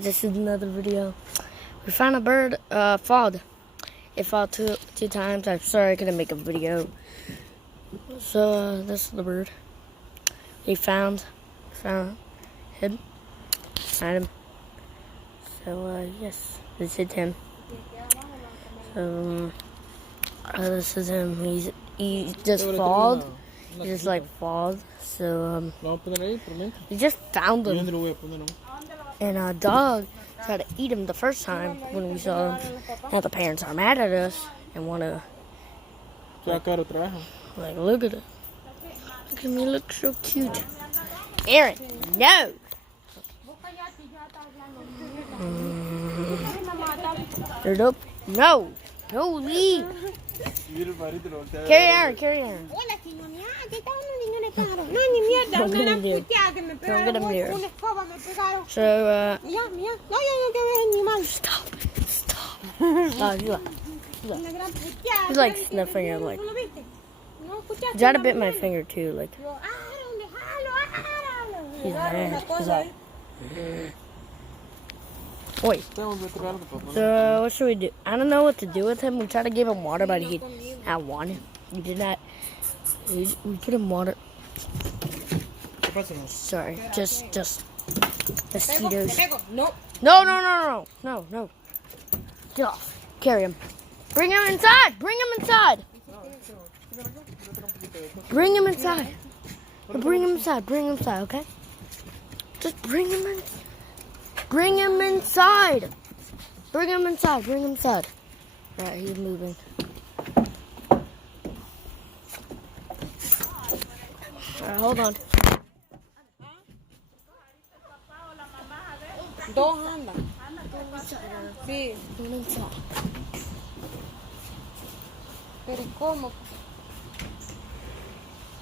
This is another video. We found a bird falled. It fell two times. I'm sorry I couldn't make a video. So this is the bird. We found him. So yes, this is him. So this is him. He just falled. He just like falled. So we just found him. And a dog tried to eat him the first time when we saw him. And the parents are mad at us and want to like look at it. Look at me, look so cute. Aaron, no. Nope. No. No, leave. Carry Aaron. Don't get him near. Don't get him near. So, stop. Oh, he's like sniffing your leg. He tried to bit my finger too, like. He's mad. He's like, Wait. So, what should we do? I don't know what to do with him. We tried to give him water, but he had one. We did not. We put him water. Sorry, just mosquitoes. No. Get off. Carry him. Bring him inside. Bring him inside. Bring him inside, okay? Just bring him in. Bring him inside. Right, he's moving. Alright, hold on. Dos andan. Sí. Pero ¿y cómo?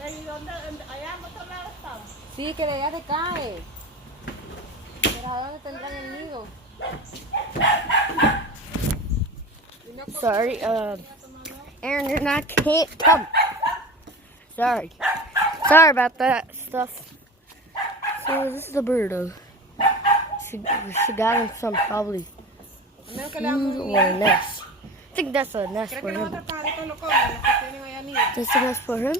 ¿Y dónde? ¿Allá en otro lado estaba? Sí, que de allá se cae. Pero ¿a dónde tendrán el nido? Sorry, Aaron, you're not can't come. Sorry about that stuff. So this is the bird. She got him some probably food or a nest. I think that's a nest for him. That's a nest for him.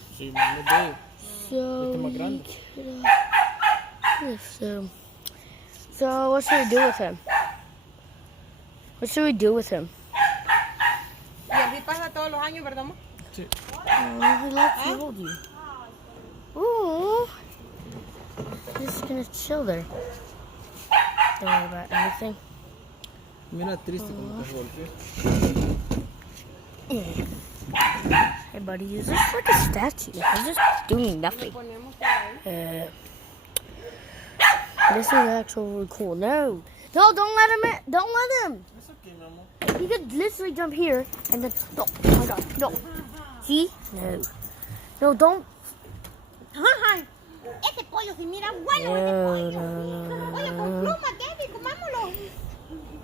So what should we do with him? ¿Y así pasa todos los años, verdad, amor? Sí. He likes to hold you. Ooh. He's just gonna chill there. Don't worry about anything. Mira triste como te golpeé. Hey buddy, he's just like a statue. He's just doing nothing. This is actually cool. No, don't let him in. Don't let him. It's okay, mi amor. He could literally jump here and then, oh my god, no. See? No, don't. Ay, ese pollo se mira bueno, ese pollo. Pollo con pluma, Kevin, comámoslo.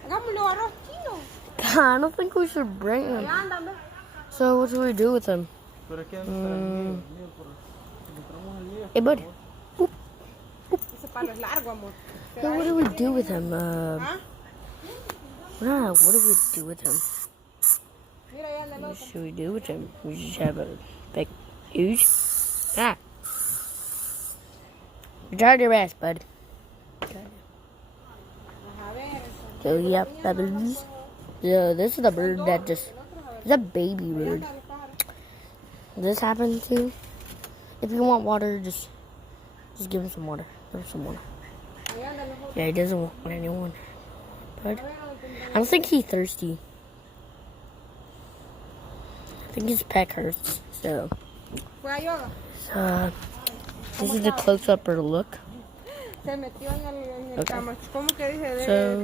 Hagámoslo arroz chino. I don't think we should bring him. So what should we do with him? Hey buddy. Ese palo es largo, amor. So what do we do with him? What do we do with him? What should we do with him? We just have a big huge. You tried your best, bud. So yep, bubbles. So this is the bird that it's a baby bird. This happened too. If you want water, just give him some water. Yeah, he doesn't want anyone. But I don't think he's thirsty. I think his peck hurts. So this is the close-up or look. Okay. So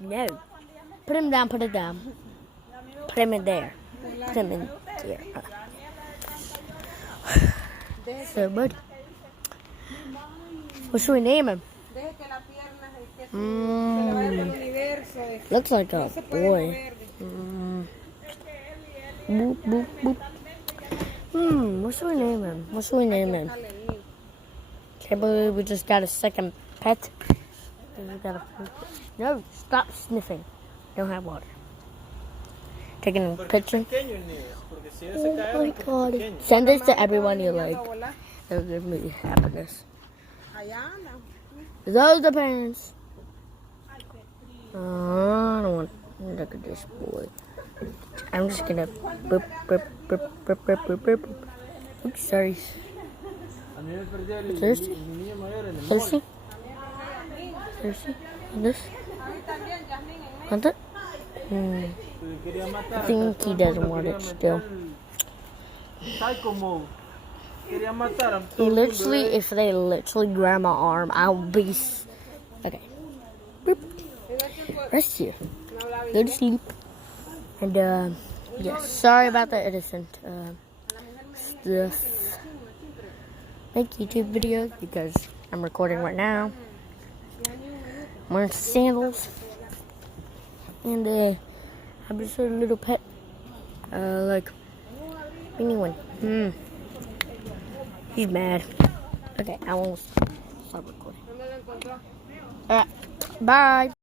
no. Put him down. Put him in there. So, buddy, what should we name him? Looks like a boy. Boop, boop, boop. What should we name him? Can't believe we just got a second Pet. No, stop sniffing. Don't have water. Taking a picture. Oh my god. Send this to everyone you like. It'll give me happiness. Those are the parents. I don't want to look at this boy. I'm just gonna boop, boop, boop, boop, boop, boop, boop. Oops, sorry. Thirsty? Thirsty? Thirsty? This? Want it? I think he doesn't want it still. Literally, if they literally grab my arm, I'll be... Okay. Boop. Rest here. Go to sleep. And, yeah, sorry about the innocent stuff. Make YouTube videos because I'm recording right now. I'm wearing sandals. And, I'm just a little pet. Like, anyone. He's mad. Okay, I won't stop recording. Alright, bye.